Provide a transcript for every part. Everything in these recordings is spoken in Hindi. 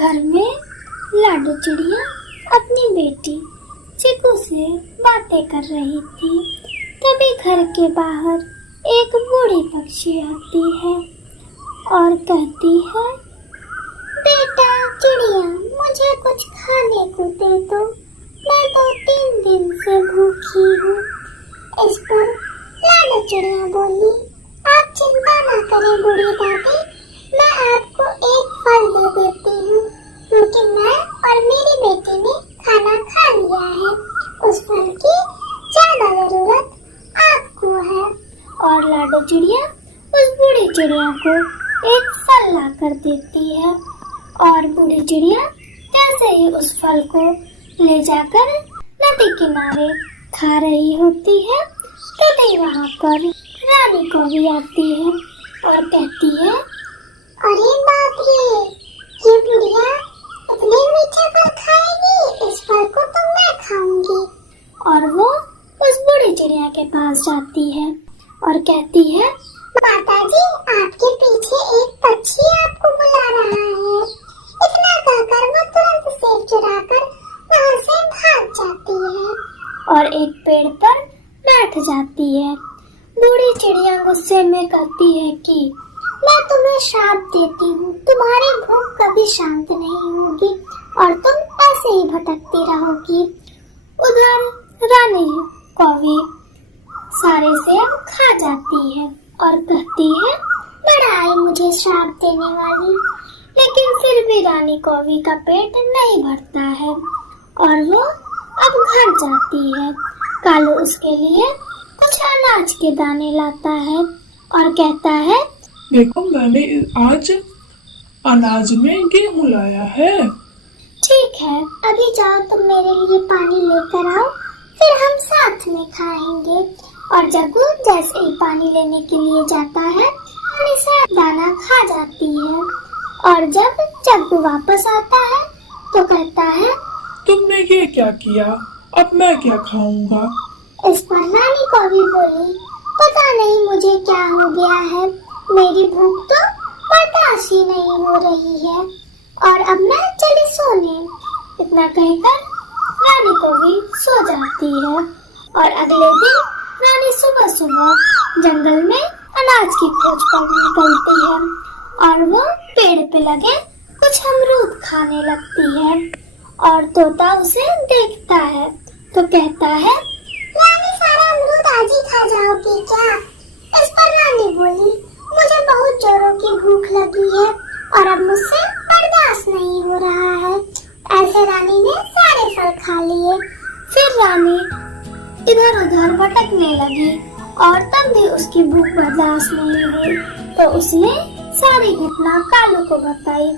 घर में लाडो चिड़िया अपनी बेटी चिकू से बातें कर रही थी। तभी घर के बाहर एक बूढ़ी पक्षी आती है और कहती है, बेटा चिड़िया, मुझे कुछ खाने को दे दो, मैं तो 3 दिन से भूखी हूँ। इस पर लाडो चिड़िया बोली, आप चिंता न करें बूढ़ी दादी, मैं आपको एक फल दे देती हूँ, क्योंकि मैं और मेरी बेटी ने खाना खा लिया है। उस फल की ज्यादा जरूरत आपको है। और लाडो चिड़िया उस बूढ़ी चिड़िया को एक फल ला कर देती है और बूढ़ी चिड़िया जैसे ही उस फल को ले जाकर नदी किनारे खा रही होती है, तभी वहाँ पर रानी कौवी आती है और कहती है, अरे बाप रे, ये बुढ़िया इतने मीठे फल खाएगी, इस फल को तो मैं खाऊंगी। और वो उस बूढ़ी चिड़िया के पास जाती है और कहती है, माताजी, आपके पीछे एक पक्षी आपको बुला रहा है। इतना कहकर वो तुरंत सेब चुराकर वहाँ से भाग जाती है और एक पेड़ पर बैठ जाती है। बूढ़ी चिड़िया गुस्से में कहती है कि मैं तुम्हें श्राप देती हूँ, तुम्हारी भूख कभी शांत नहीं होगी और तुम ऐसे ही भटकती रहोगी। उधर रानी कौवी सारे सेब खा जाती है और कहती है, बड़ा आई मुझे श्राप देने वाली। लेकिन फिर भी रानी कौवी का पेट नहीं भरता है और वो अब घर जाती है। कालू उसके लिए कुछ अनाज के दाने लाता है और कहता है, देखो, मैंने आज अनाज में गेहूं लाया है। ठीक है, अभी जाओ तुम मेरे लिए पानी लेकर आओ, फिर हम साथ में खाएंगे। और जग्गू जैसे ही पानी लेने के लिए जाता है, रानी से दाना खा जाती है। और जब जग्गू वापस आता है तो कहता है, तुमने ये क्या किया, अब मैं क्या खाऊंगा। इस पर रानी कौवी बोली, पता नहीं मुझे क्या हो गया है, मेरी भूख तो बर्दाश्त ही नहीं हो रही है और अब मैं चली सोने। इतना कहकर रानी कौवी सो जाती है और अगले दिन रानी सुबह सुबह जंगल में अनाज की खोज पर निकलती है और वो पेड़ पे लगे कुछ अमरूद खाने लगती है। और तोता उसे देखता है तो कहता है, रानी सारा अमरूद आज ही खा जाओगी क्या। इस पर रानी बोली, मुझे बहुत जोरों की भूख लगी है और अब मुझसे बर्दाश्त नहीं हो रहा है। ऐसे रानी ने सारे फल खा लिए। फिर रानी इधर उधर भटकने लगी और तब भी उसकी भूख बर्दाश्त नहीं हुई तो उसने सारी घटना कालू को बताई।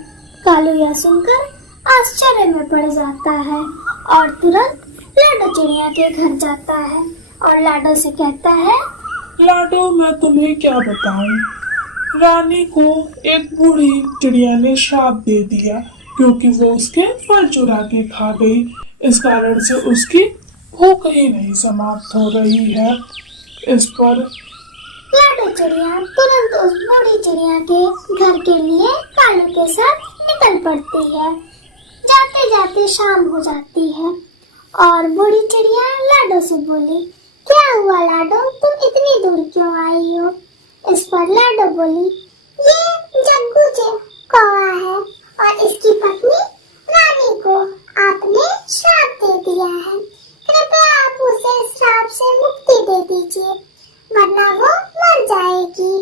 कालू यह सुनकर आश्चर्य में पड़ जाता है और तुरंत लाडो चिड़िया के घर जाता है और लाडो से कहता है, लाडो, मैं तुम्हें क्या बताऊं, रानी को एक बूढ़ी चिड़िया ने श्राप दे दिया क्योंकि वो उसके फल चुरा के खा गई। इस कारण से उसकी भूख ही नहीं समाप्त हो रही है। इस पर लाडो चिड़िया तुरंत उस बूढ़ी चिड़िया के घर के लिए कालू के साथ निकल पड़ती है। जाते जाते शाम हो जाती है और बूढ़ी चिड़िया लाडो से बोली, क्या हुआ लाडो, तुम इतनी दूर क्यों आई हो। इस पर लाडो बोली, ये जग्गू जी कौवा है और इसकी पत्नी रानी को आपने श्राप दे दिया है। कृपया आप उसे श्राप से मुक्ति दे दीजिए, वरना वो मर जाएगी।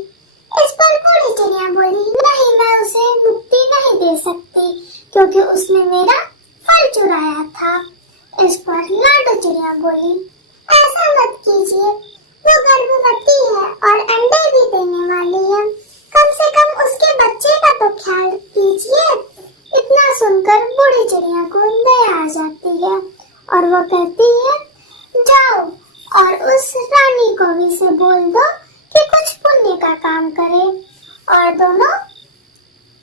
इस पर बूढ़ी चिड़िया बोली, नहीं, मैं उसे मुक्ति नहीं दे सकती क्योंकि उसने मेरा फल चुराया था। इस पर लाडो चिड़िया बोली, ऐसा मत कीजिए, वो गर्भवती है और अंडे भी देने वाली है, कम से कम उसके बच्चे का तो ख्याल कीजिए। इतना सुनकर बूढ़ी चिड़िया को दया आ जाती है और वो कहती है, जाओ और उस रानी कौवी से बोल दो कि कुछ पुण्य का काम करे। और दोनों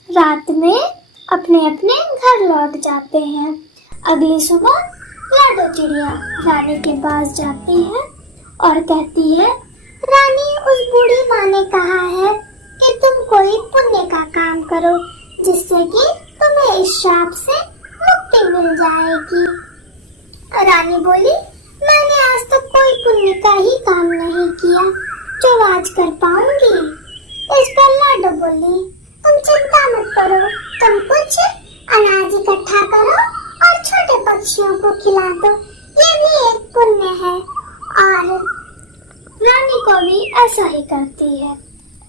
रात में अपने अपने घर लौट जाते हैं। अगली सुबह लाडो चिड़िया रानी के पास जाती है और कहती है, रानी, उस बूढ़ी माँ ने कहा है कि तुम कोई पुण्य का काम करो जिससे कि तुम्हें इस श्राप से मुक्ति मिल जाएगी। रानी बोली, मैंने आज तक कोई पुण्य का ही काम नहीं किया जो आज कर पाऊंगी। इस पर लाडो बोली, तुम चिंता मत करो, तुम कुछ अनाज इकट्ठा करो और छोटे पक्षियों को खिला दो, ये भी एक पुण्य है। और रानी को भी ऐसा ही करती है।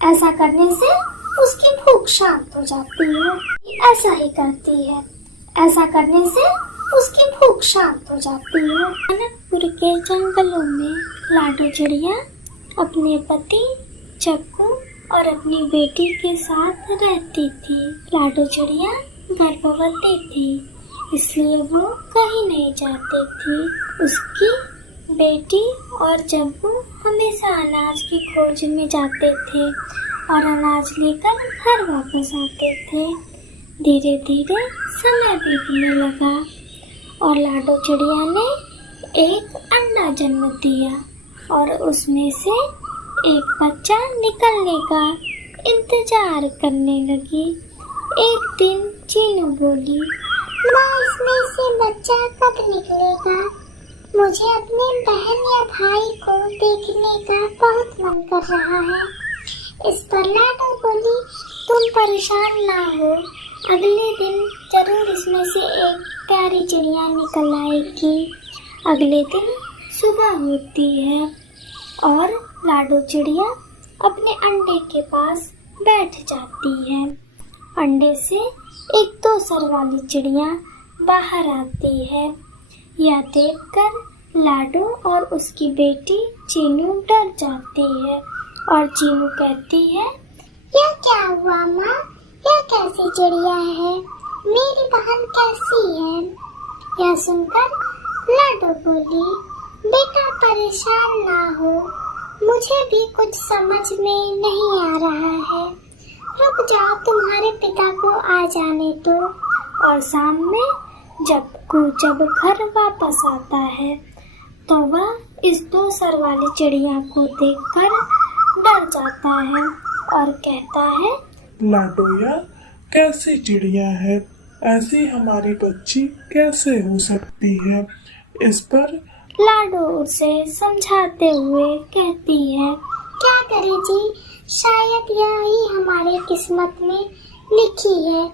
ऐसा करने से उसकी भूख शांत हो जाती है। ऐसा ही करती है। ऐसा करने से उसकी भूख शांत हो जाती है। जनकपुर के जंगलों में लाडो चिड़िया अपने पति चक्कू और अपनी बेटी के साथ रहती थी। लाडो चिड़िया गर्भवती थी, इसलिए वो कहीं नहीं जाती थी। उसकी बेटी और चक्कू हमेशा अनाज की खोज में जाते थे और अनाज लेकर घर वापस आते थे। धीरे धीरे समय बीतने लगा और लाडो चिड़िया ने एक अंडा जन्म दिया और उसमें से एक बच्चा निकलने का इंतजार करने लगी। एक दिन चीनू बोली, माँ, इसमें से बच्चा कब निकलेगा? मुझे अपने बहन या भाई को देखने का बहुत मन कर रहा है। इस पर लाडो बोली, तुम परेशान ना हो, अगले दिन जरूर इसमें से एक प्यारी चिड़िया निकल आएगी। अगले दिन सुबह होती है और लाडो चिड़िया अपने अंडे के पास बैठ जाती है। अंडे से एक दोसर वाली चिड़िया बाहर आती है। यह देखकर लाडो और उसकी बेटी चीनू डर जाती है और चीनू कहती है, यह क्या हुआ माँ? यह कैसी चिड़िया है? मेरी बहन कैसी है? यह सुनकर लाडो बोली, बेटा परेशान ना हो, मुझे भी कुछ समझ में नहीं आ रहा है। रुक जाओ, तुम्हारे पिता को आ जाने दो। और शाम में जब घर वापस आता है तो वह इस दोसर वाली चिड़िया को देखकर डर जाता है और कहता है, लाडोया कैसी चिड़िया है? ऐसी हमारी बच्ची कैसे हो सकती है? इस पर लाडो उसे समझाते हुए कहती है, क्या करे जी, शायद यही हमारे किस्मत में लिखी है।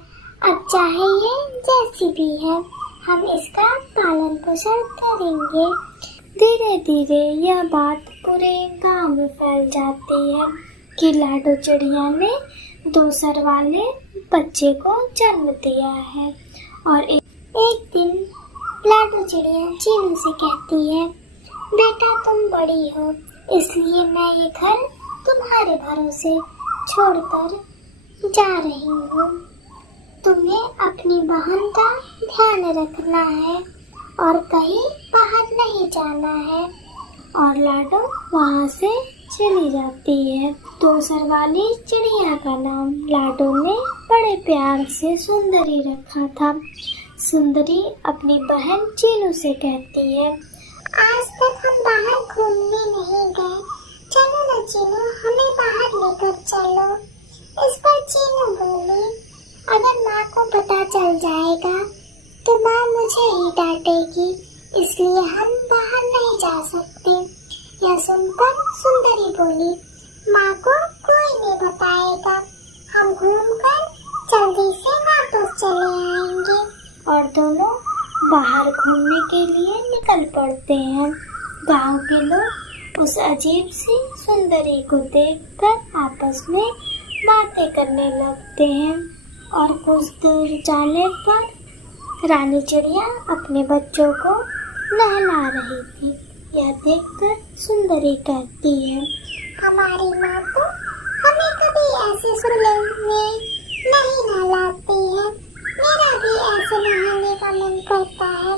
अब चाहे ये जैसी भी है, हम इसका पालन पोषण करेंगे। धीरे धीरे यह बात पूरे गांव में फैल जाती है कि लाडो चिड़िया ने दोसर वाले बच्चे को जन्म दिया है। और एक दिन लाडो चिड़िया चीनू से कहती है, बेटा तुम बड़ी हो, इसलिए मैं ये घर तुम्हारे भरोसे छोड़कर जा रही हूँ। तुम्हें अपनी बहन का ध्यान रखना है और कहीं बाहर नहीं जाना है। और लाडो वहाँ से चली जाती है। दोसर वाली चिड़िया का नाम लाडो ने बड़े प्यार से सुंदरी रखा था। सुंदरी अपनी बहन चीनू से कहती है, आज तक हम बाहर घूमने नहीं गए, चलो न चीनू, हमें बाहर लेकर चलो। इस पर चीनू बोली, अगर माँ को पता चल जाएगा तो माँ मुझे ही डांटेगी, इसलिए हम बाहर नहीं जा सकते। यह सुनकर सुंदरी बोली, माँ को कोई नहीं बताएगा, हम घूमकर जल्दी से वापस चले आएंगे। और दोनों बाहर घूमने के लिए निकल पड़ते हैं। गांव के लोग उस अजीब सी सुंदरी को देखकर आपस में बातें करने लगते हैं। और कुछ दूर जाने पर रानी चिड़िया अपने बच्चों को नहला रही थी। यह देखकर सुंदरी कहती है, हमारी माँ तो हमें कभी ऐसे सुलह में नहीं नहलाती है, मेरा भी ऐसे नहाने का मन करता है।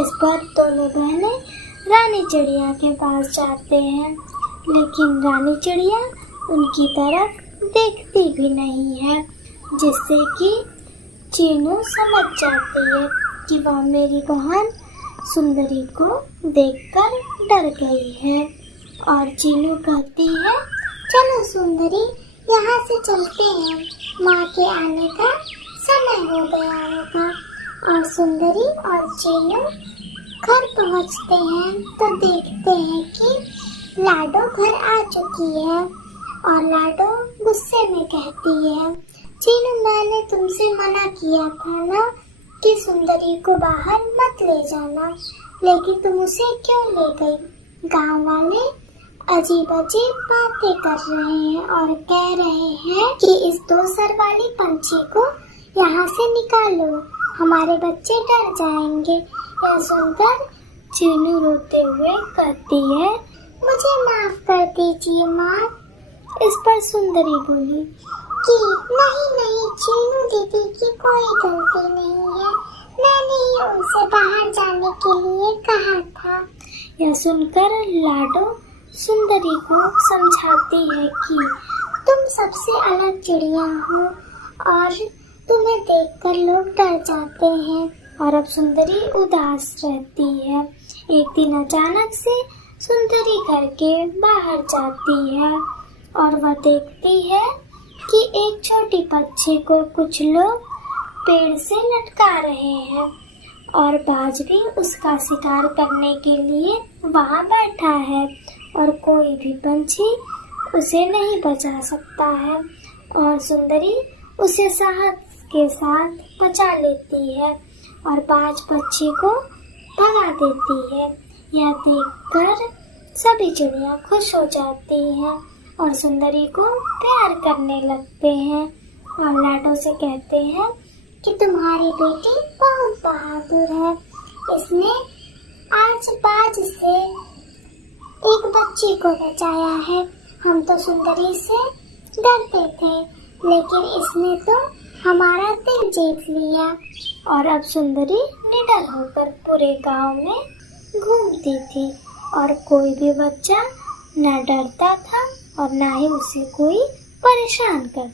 इस पर दोनों बहनें रानी चिड़िया के पास जाते हैं, लेकिन रानी चिड़िया उनकी तरफ देखती भी नहीं है, जिससे कि चीनू समझ जाती है कि वह मेरी बहन सुंदरी को देखकर डर गई है। और चीनू कहती है, चलो सुंदरी, यहाँ से चलते हैं, माँ के आने का समय हो गया होगा। और सुंदरी और चीनू घर पहुंचते हैं तो देखते हैं कि लाडो घर आ चुकी है और लाडो गुस्से में कहती है, चीनू मैंने तुमसे मना किया था ना कि सुंदरी को बाहर मत ले जाना, लेकिन तुम उसे क्यों ले गई? गांव वाले अजीब अजीब बातें कर रहे हैं और कह रहे हैं कि इस 2 सर वाली पंछी को यहाँ से निकालो, हमारे बच्चे डर जाएंगे। यह सुनकर चीनू रोते हुए कहती है, मुझे माफ कर दीजिए माँ। इस पर सुंदरी बोली कि नहीं चीनू दीदी की कोई गलती नहीं है, मैंने ही उनसे बाहर जाने के लिए कहा था। यह सुनकर लाडो सुंदरी को समझाती है कि तुम सबसे अलग चिड़िया हो और तुम्हें देखकर लोग डर जाते हैं। और अब सुंदरी उदास रहती है। एक दिन अचानक से सुंदरी घर के बाहर जाती है और वह देखती है कि एक छोटी पक्षी को कुछ लोग पेड़ से लटका रहे हैं और बाज भी उसका शिकार करने के लिए वहां बैठा है और कोई भी पंछी उसे नहीं बचा सकता है। और सुंदरी उसे साहस के साथ बचा लेती है और बाज पक्षी को भगा देती है। यह देखकर सभी चिड़िया खुश हो जाती हैं और सुंदरी को प्यार करने लगते हैं और लाडो से कहते हैं कि तुम्हारी बेटी बहुत बहादुर है, इसने आज बाज से एक बच्चे को बचाया है। हम तो सुंदरी से डरते थे, लेकिन इसने तो हमारा दिल जीत लिया। और अब सुंदरी निडर होकर पूरे गांव में घूमती थी और कोई भी बच्चा न डरता था और न ही उसे कोई परेशान करता।